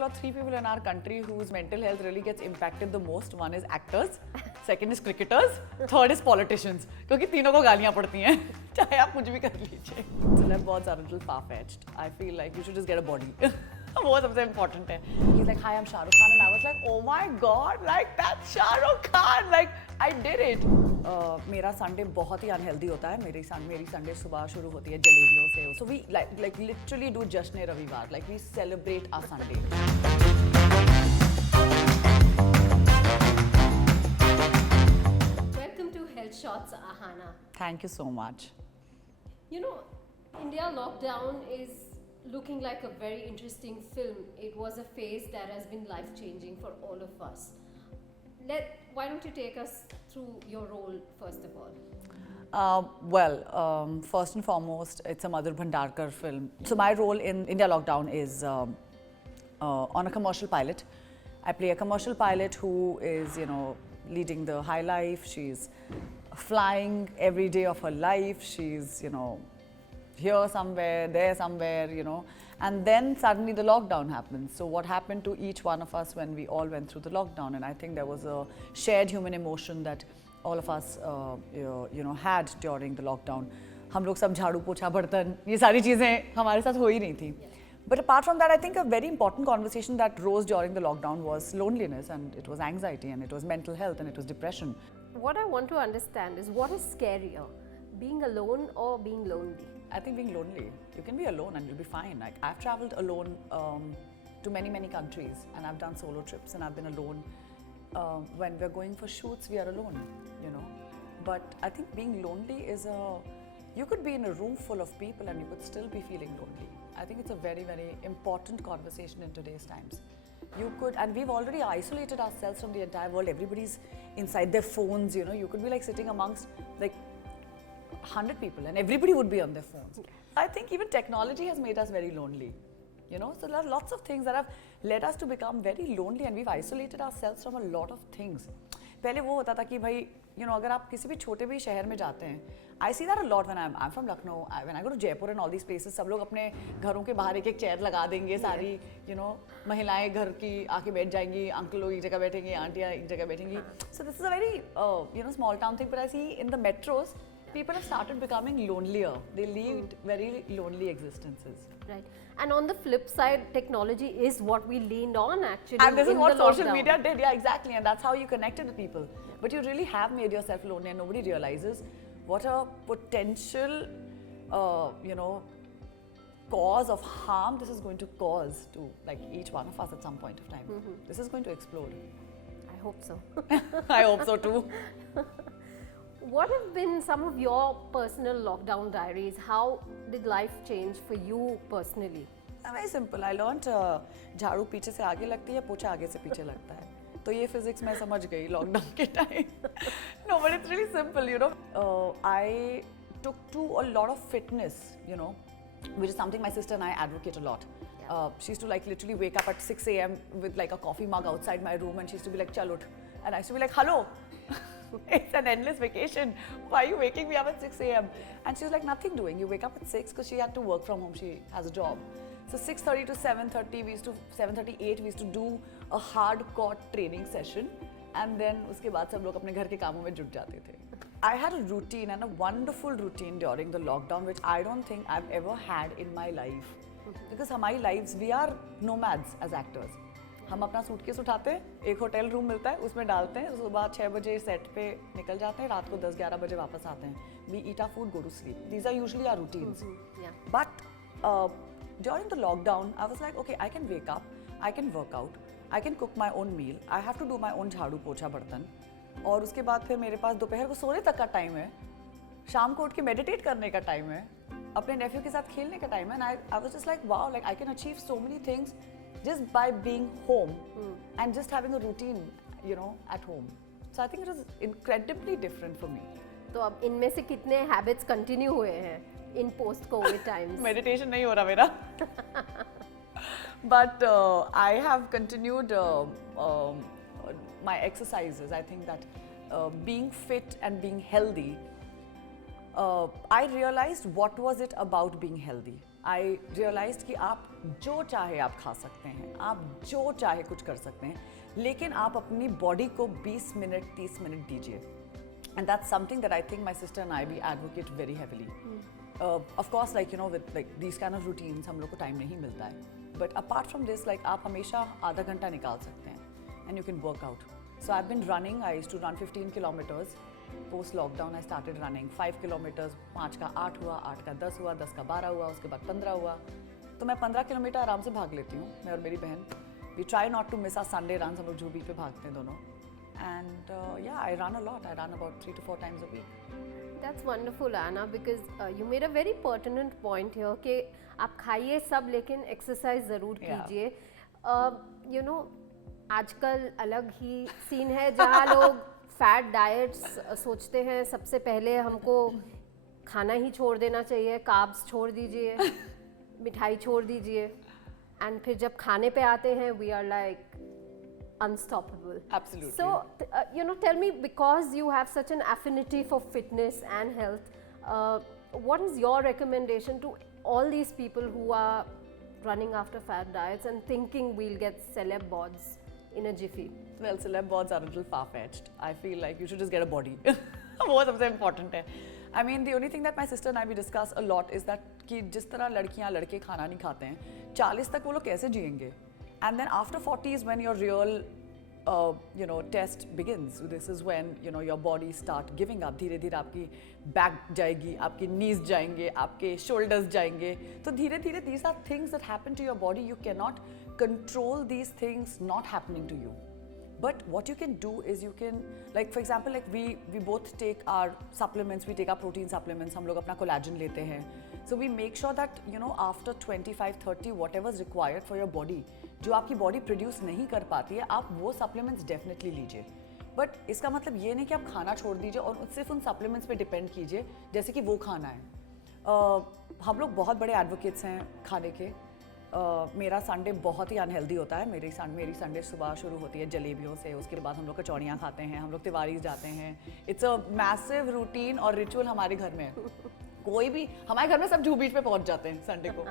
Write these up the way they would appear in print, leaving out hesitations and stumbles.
people or three people in our country whose mental health really gets impacted the most. One is actors, second is cricketers, third is politicians. क्योंकि तीनों को गालियाँ पड़ती हैं, चाहे आप कुछ भी कर लीजिए. So that's बहुत ज़्यादा little far-fetched. I feel like you should just get a body. वो सबसे important है. He's like, hi, I'm Shahrukh Khan, and I was like, oh my god, like that's Shahrukh Khan, like I did it. मेरा Sunday बहुत ही unhealthy होता है. मेरी Sunday सुबह शुरू होती है जलेबियों से. So we like literally do जश्न रविवार. Like we celebrate our Sunday. Welcome to Health Shots, Aahana. Thank you so much. You know, India lockdown is looking like a very interesting film. It was a phase that has been life-changing for all of us. Why don't you take us through your role first of all? First and foremost, it's a Madhur Bhandarkar film. So my role in India Lockdown is on a commercial pilot. I play a commercial pilot who is, leading the high life. She's flying every day of her life. She's, here somewhere, there somewhere, and then suddenly the lockdown happens. So what happened to each one of us when we all went through the lockdown? And I think there was a shared human emotion that all of us, had during the lockdown. हम लोग सब झाड़ू पोछा बर्तन ये सारी चीज़ें हमारे साथ हो ही नहीं थी. But apart from that, I think a very important conversation that rose during the lockdown was loneliness, and it was anxiety, and it was mental health, and it was depression. What I want to understand is what is scarier, being alone or being lonely? I think being lonely. You can be alone and you'll be fine. Like I've traveled alone to many countries, and I've done solo trips, and I've been alone. When we're going for shoots, we are alone, But I think being lonely is you could be in a room full of people and you could still be feeling lonely. I think it's a very, very important conversation in today's times. You could, and we've already isolated ourselves from the entire world. Everybody's inside their phones, You could be like sitting amongst like 100 people and everybody would be on their phones. I think even technology has made us very lonely. So there are lots of things that have led us to become very lonely, and we've isolated ourselves from a lot of things. पहले वो होता था कि भाई अगर आप किसी भी छोटे भी शहर में जाते हैं, I see that a lot when I'm from Lucknow, when I go to Jaipur and all these places, सब लोग अपने घरों के बाहर एक चेयर लगा देंगे, सारी महिलाएं घर की आके बैठ जाएंगी, अंकल लोग एक जगह बैठेंगे, आंटियां एक जगह बैठेंगी. So this is a very small town thing, but I see in the metros people have started becoming lonelier. They lead very lonely existences. Right. And on the flip side, technology is what we leaned on actually. And this is what social media did. Yeah, exactly. And that's how you connected with people. But you really have made yourself lonely, and nobody realizes what a potential, cause of harm this is going to cause to like each one of us at some point of time. This is going to explode. I hope so. I hope so too. What have been some of your personal lockdown diaries? How did life change for you personally? Very simple. I learned झाड़ू पीछे से आगे लगती है, पोछा आगे से पीछे लगता है. तो ये physics मैं समझ गई lockdown के time. No, but it's really simple, I took to a lot of fitness, which is something my sister and I advocate a lot. She used to like literally wake up at 6 a.m. with like a coffee mug outside my room, and she used to be like, "Chal uth," and I used to be like, "Hello." It's an endless vacation. Why are you waking me up at 6 a.m.? And she was like, nothing doing. You wake up at 6 because she had to work from home. She has a job. So 6:30 to 7:30, 7:38, we used to do a hardcore training session. And then उसके बाद सब लोग अपने घर के कामों में जुट जाते थे. I had a routine, and a wonderful routine during the lockdown, which I don't think I've ever had in my life. Because हमारी lives, we are nomads as actors. हम अपना सूटकेस उठाते हैं, एक होटल रूम मिलता है, उसमें डालते हैं, सुबह 6 बजे सेट पे निकल जाते हैं, रात को 10-11 बजे वापस आते हैं. We eat our food, go to sleep. These are usually our routines. But during the lockdown, I was like, okay, I can wake up, I can work out, I can cook my own meal, I have to do my own झाड़ू पोछा बर्तन, और उसके बाद फिर मेरे पास दोपहर को सोने तक का टाइम है, शाम को उठ के मेडिटेट करने का टाइम है, अपने नेफ्यू के साथ खेलने का टाइम है. And I was just like, wow, like I can achieve so many things just by being home and just having a routine, at home. So I think it was incredibly different for me. तो अब इनमें से कितने habits continue हुए हैं in post-COVID times? Meditation नहीं हो रहा मेरा. But I have continued my exercises. I think that being fit and being healthy I realized what was it about being healthy. I realized कि आप जो चाहे आप खा सकते हैं, आप जो चाहे कुछ कर सकते हैं, लेकिन आप अपनी बॉडी को 20 मिनट 30 मिनट दीजिए. And that's something that I think my sister and I, we advocate very heavily. Of course, like, you know, with like these kind of routines, हम लोग को time नहीं मिलता है. But apart from this, like, आप हमेशा आधा घंटा निकाल सकते हैं, and you can work out. So I've been running. I used to run 15 kilometers. Post lockdown, I started running 5 kilometers. 5 का 8 हुआ, 8 का 10 हुआ, 10 का 12 हुआ, उसके बाद 15 हुआ. तो मैं 15 किलोमीटर आराम से भाग लेती हूँ, मैं और मेरी बहन. We try not to miss our Sunday runs. हम लोग जू बीच पे भागते हैं दोनों. And yeah, I run a lot. I run about 3 to 4 times a week. That's wonderful, Anna, because you made a very pertinent point here कि आप खाइए सब लेकिन एक्सरसाइज ज़रूर कीजिए. You know, आजकल अलग ही सीन है जहाँ लोग फैट डाइट्स सोचते हैं. सबसे पहले हमको खाना ही छोड़ देना चाहिए, कार्ब्स छोड़ दीजिए, मिठाई छोड़ दीजिए, एंड फिर जब खाने पे आते हैं we are like unstoppable. Absolutely. So, you know, tell me, because you have such an affinity for fitness and health, what is your recommendation to all these people who are running after fad diets and thinking we'll get celeb bods in a jiffy? Well, celeb bods are a little far-fetched. I feel like you should just get a body. वो सबसे important है. I mean, the only thing that my sister and I we discuss a lot is that कि जिस तरह लड़कियाँ लड़के खाना नहीं खाते हैं, 40 तक वो लोग कैसे जिएंगे? And then after 40 is when your real, you know, test begins. This is when, you know, your body start giving up. धीरे धीरे आपकी back जाएगी, आपकी knees जाएंगे, आपके shoulders जाएंगे. तो धीरे धीरे these are things that happen to your body. You cannot control these things not happening to you. But what you can do is you can, like for example, like we both take our supplements, we take our protein supplements, हम लोग अपना collagen लेते हैं. So we make sure that, you know, after 25, 30, whatever is required for your body, जो आपकी body produce नहीं कर पाती है, आप वो supplements definitely लीजिए. But इसका मतलब ये नहीं कि आप खाना छोड़ दीजिए और सिर्फ उन supplements पे depend कीजिए, जैसे कि वो खाना है. हम लोग बहुत बड़े advocates हैं खाने के. मेरा संडे बहुत ही अनहेल्दी होता है. मेरी संडे सुबह शुरू होती है जलेबियों से, उसके बाद हम लोग कचौड़ियाँ खाते हैं, हम लोग तिवारीज जाते हैं. इट्स अ मैसिव रूटीन और रिचुअल हमारे घर में. कोई भी हमारे घर में सब जू बीच पे पहुंच जाते हैं संडे को.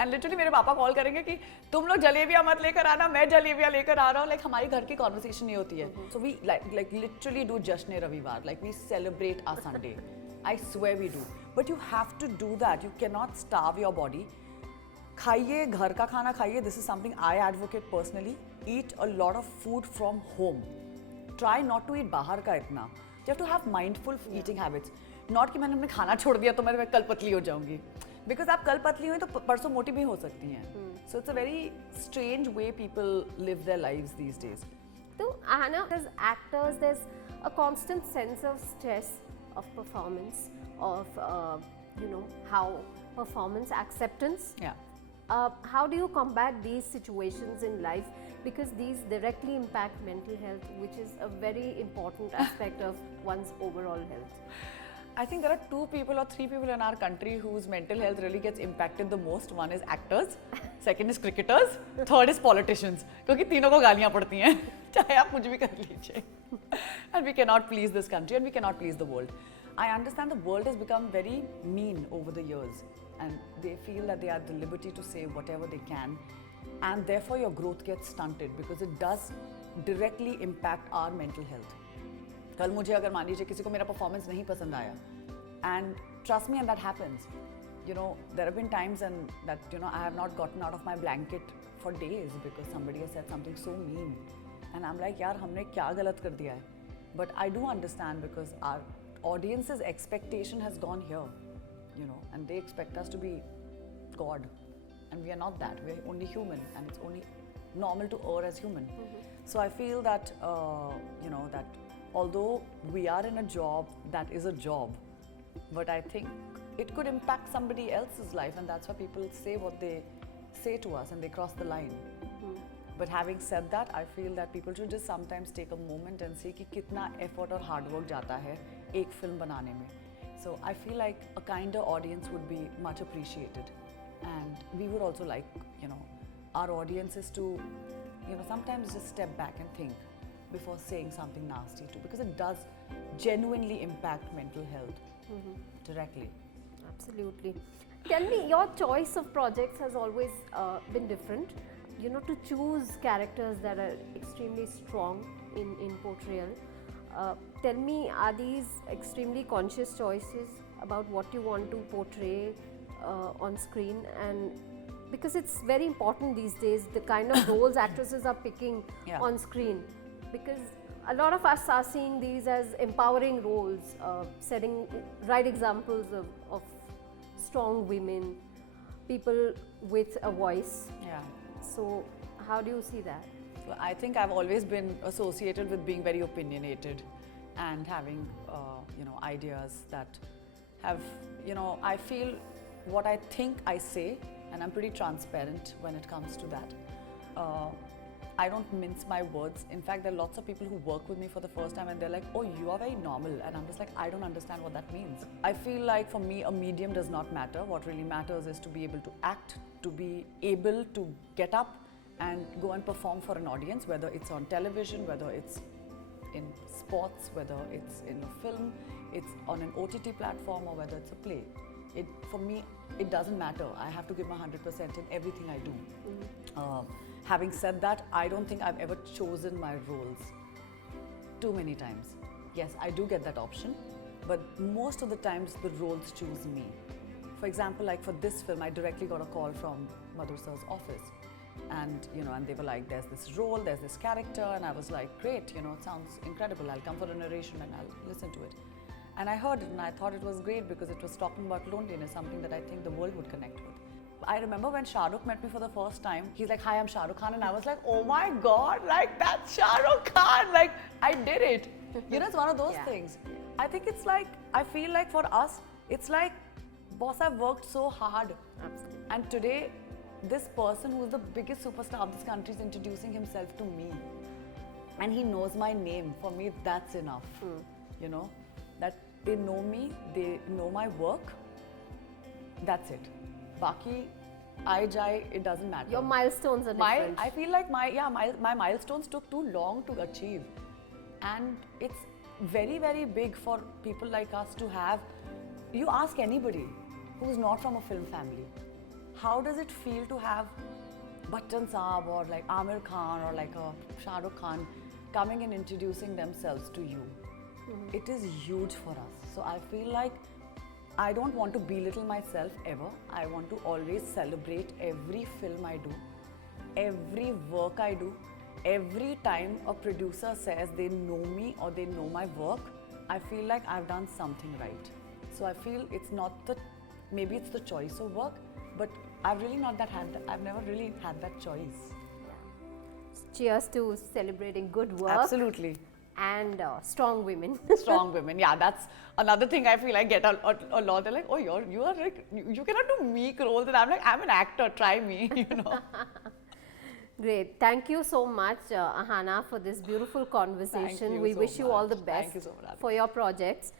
एंड लिटरली मेरे पापा कॉल करेंगे कि तुम लोग जलेबियाँ मत लेकर आना, मैं जलेबियाँ लेकर आ रहा हूँ. लाइक हमारी घर की कॉन्वर्सेशन ये होती है. So we like literally do जश्न रविवार. Like we celebrate our Sunday. I swear we do. But you have to do that. You can not starve your body. खाइए, घर का खाना खाइए. This is something I advocate personally. Eat a lot of food from home. Try not to eat बाहर का इतना. You have to have mindful eating habits. Not कि मैंने अपने खाना छोड़ दिया तो मैं कल पतली हो जाऊंगी. बिकॉज आप कल पतली हुई तो परसों मोटी भी हो सकती हैं. So it's a very strange way people live their lives these days. So, Aahana, as actors, there's a constant sense of stress of performance, of you know, how performance acceptance. Yeah. How do you combat these situations in life, because these directly impact mental health, which is a very important aspect of one's overall health? I think there are 2 people or 3 people in our country whose mental health really gets impacted the most. One is actors, second is cricketers, third is politicians. क्योंकि तीनों को गालियाँ पड़ती हैं, चाहे आप कुछ भी कर लीजिए. And we cannot please this country and we cannot please the world. I understand the world has become very mean over the years. And they feel that they have the liberty to say whatever they can, and therefore your growth gets stunted because it does directly impact our mental health. कल मुझे अगर मान लीजिए किसी को मेरा performance नहीं पसंद आया, and trust me, and that happens. You know, there have been times and that, you know, I have not gotten out of my blanket for days because somebody has said something so mean, and I'm like, यार हमने क्या गलत कर दिया है? But I do understand because our audience's expectation has gone here. You know, and they expect us to be God, and we are not that. We're only human, and it's only normal to err as human. So I feel that you know, that although we are in a job that is a job, but I think it could impact somebody else's life, and that's why people say what they say to us and they cross the line. But having said that, I feel that people should just sometimes take a moment and see कि कितना effort और hard work जाता है एक film बनाने में. So I feel like a kinder audience would be much appreciated, and we would also like, you know, our audiences to, you know, sometimes just step back and think before saying something nasty too, because it does genuinely impact mental health. directly. Absolutely. Tell me, your choice of projects has always been different. You know, to choose characters that are extremely strong in portrayal. Tell me, are these extremely conscious choices about what you want to portray on screen? And because it's very important these days, the kind of roles actresses are picking Yeah. on screen. Because a lot of us are seeing these as empowering roles, setting right examples of strong women, people with a voice. Yeah. So, how do you see that? Well, I think I've always been associated with being very opinionated and having, ideas that have, I feel what I think I say, and I'm pretty transparent when it comes to that. I don't mince my words. In fact, there are lots of people who work with me for the first time and they're like, oh, you are very normal. And I'm just like, I don't understand what that means. I feel like for me, a medium does not matter. What really matters is to be able to act, to be able to get up and go and perform for an audience, whether it's on television, whether it's in sports, whether it's in a film, it's on an OTT platform, or whether it's a play. For me, it doesn't matter. I have to give my 100% in everything I do. Having said that, I don't think I've ever chosen my roles too many times. Yes, I do get that option, but most of the times the roles choose me. For example, like for this film, I directly got a call from Madhur sir's office. And they were like, there's this role, there's this character, and I was like, great, it sounds incredible. I'll come for a narration and I'll listen to it. And I heard it and I thought it was great because it was talking about loneliness, something that I think the world would connect with. I remember when Shahrukh met me for the first time, he's like, hi, I'm Shahrukh Khan. And I was like, oh my God, like that's Shahrukh Khan. Like I did it. It's one of those things. I think it's like, I feel like for us, it's like, boss, I've worked so hard. Absolutely. And today, this person who's the biggest superstar of this country is introducing himself to me. And he knows my name. For me, that's enough. That they know me, they know my work. That's it. Baki, I jai, it doesn't matter. Your milestones are different. I feel like my milestones took too long to achieve. And it's very, very big for people like us to have. You ask anybody who's not from a film family, how does it feel to have Bachchan Saab or like Amir Khan or like a Shahrukh Khan coming and introducing themselves to you? It is huge for us. So I feel like I don't want to belittle myself ever. I want to always celebrate every film I do, every work I do. Every time a producer says they know me or they know my work, I feel like I've done something right. So I feel it's not maybe it's the choice of work, but I've never really had that choice. Cheers to celebrating good work. Absolutely. And strong women. Strong women, yeah, that's another thing I feel I get a lot. They're like, oh, you are like, you cannot do meek roles. And I'm like, I'm an actor, try me, Great. Thank you so much, Aahana, for this beautiful conversation. Thank you We so wish you all the much. best Thank you so much, Radhika. for your projects.